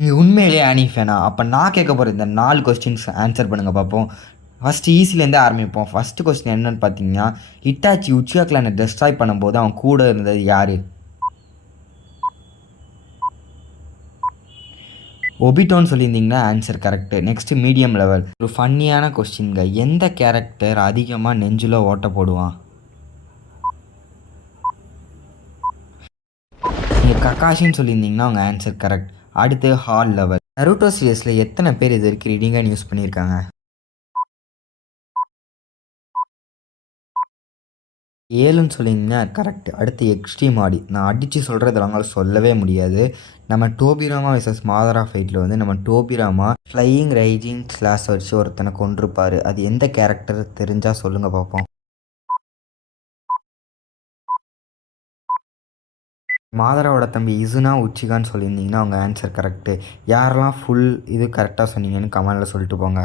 நீங்க உண்மையிலேயே ஆனி ஃபேனா? அப்ப நான் கேட்க போற இந்த 4 கொஸ்டின்ஸ் ஆன்ஸர் பண்ணுங்க பார்ப்போம். ஃபர்ஸ்ட் ஈஸிலேருந்தே ஆரம்பிப்போம். ஃபர்ஸ்ட் கொஸ்டின் என்னன்னு பார்த்தீங்கன்னா, ஹிட்டாச்சி உச்சிகா கிளான டெஸ்ட்ராய் பண்ணும்போது அவன் கூட இருந்தது யாரு? ஒபிட்டோன்னு சொல்லியிருந்தீங்கன்னா answer correct. Next medium level. ஒரு ஃபன்னியான கொஸ்டின்ங்க. எந்த கேரக்டர் அதிகமா நெஞ்சுல ஓட்ட போடுவான்? நீங்க கக்காஷின்னு சொல்லியிருந்தீங்கன்னா உங்க ஆன்ஸர் கரெக்ட். அடுத்து ஹால் லெவல். நருட்டோ சீரிஸ்ல எத்தன பேர் இதுவரைக்கும் ரிடிங்கன் யூஸ் பண்ணியிருக்காங்க? 7ன்னு சொல்லியிருந்தீங்கன்னா கரெக்ட். அடுத்து எக்ஸ்ட்ரீம் ஆடி. நான் அடிச்சு சொல்றது அவங்களால சொல்லவே முடியாது. நம்ம டோபிராமா வெர்சஸ் மாதரா ஃபைட்ல வந்து நம்ம டோபிராமா ஃப்ளையிங் ரைஜிங் ஸ்லாஷ் வச்சு ஒருத்தனை கொன்றுப்பாரு. அது எந்த கேரக்டர் தெரிஞ்சா சொல்லுங்க பார்ப்போம். மாதராவோட தம்பி இசுனா உச்சிகான்னு சொல்லியிருந்தீங்கன்னா உங்கள் ஆன்சர் கரெக்டு. யாரெல்லாம் ஃபுல் இது கரெக்டாக சொன்னீங்கன்னு கமெண்டில் சொல்லிட்டு போங்க.